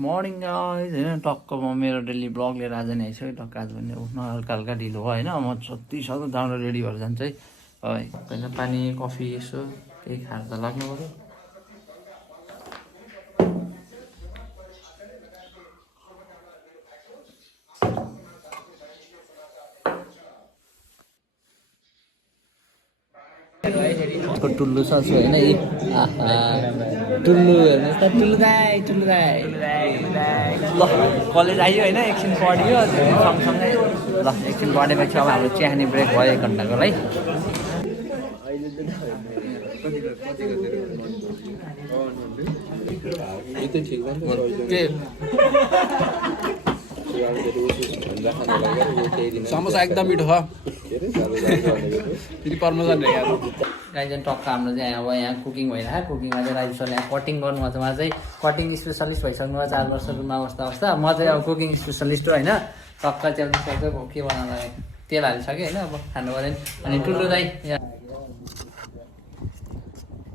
morning guys होइन टक्क म मेरो डेली ब्लग लिएर आज नै आइसक्यो टक्क आज पनि उठ्न हल्का हल्का ढिलो भयो होइन म जति सक्दो जाँड रेडी भएर जान्छ है होइन पानी कफी यसो केही खाएर त लाग्नु पऱ्यो टुल्लु छ होइन टुल्लु हेर्नुहोस् त टुल्लु दाई ल कलेज आयो होइन एकछिन पढ्यो सँगसँगै ल एकछिन पढेपछि अब हाम्रो चिया खाने ब्रेक भयो 1 घन्टाको है समोसा एकदम मिठो छ फेरि पर्मोसन गाइजन टक्क हाम्रो चाहिँ अब यहाँ कुकिङ भइरहेको कुकिङमा चाहिँ राजु सरले यहाँ कटिङ गर्नु छ उहाँ चाहिँ कटिङ स्पेसलिस्ट भइसक्नु भयो 4 वर्षमा अवस्था म चाहिँ अब कुकिङ स्पेसलिस्ट हो होइन टक्क च्याल्नु सक्यो के बनाउनु तेल हालिसक्यो होइन अब खानु पऱ्यो अनि टुल्लु दाई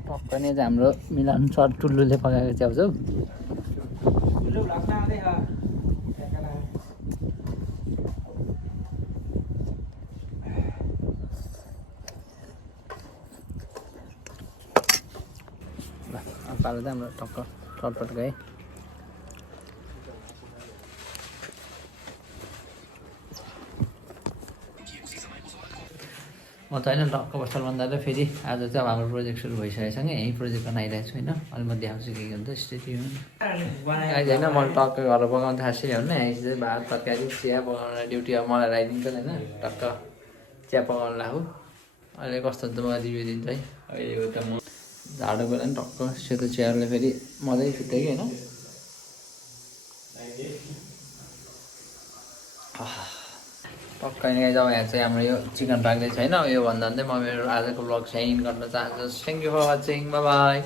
टक्क नै चाहिँ हाम्रो मिलन सर टुल्लुले पकाएको च्याउ छ पालो चाहिँ हाम्रो टक्क चटपट गए म त होइन टक्क बस्तर भन्दा फेरि आज चाहिँ अब हाम्रो प्रोजेक्ट सुरु भइसकेको छ यहीँ प्रोजेक्ट बनाइरहेको छु होइन अनि म देखाउँछु के हुन्छ स्थिति आज होइन मैले टक्क घर पकाउनु थाहा ल्याउनु यहाँ चाहिँ भात तरकारी चिया पकाउनु ड्युटी अब मलाई लगाइदिन्छ होइन टक्क चिया पकाउनु लाग्यो अहिले कस्तो हुन्छ मलाई रिभ्यू दिन्छ है अहिले त म झाडु बेला नि टक्क सेतो चियरले फेरि मजै छुट्यो कि होइन टक्क जब यहाँ चाहिँ हाम्रो यो चिकन राख्दै छैन यो भन्दा चाहिँ म मेरो आजको ब्लग चाहिँ इन गर्न चाहन्छु thank you for watching bye by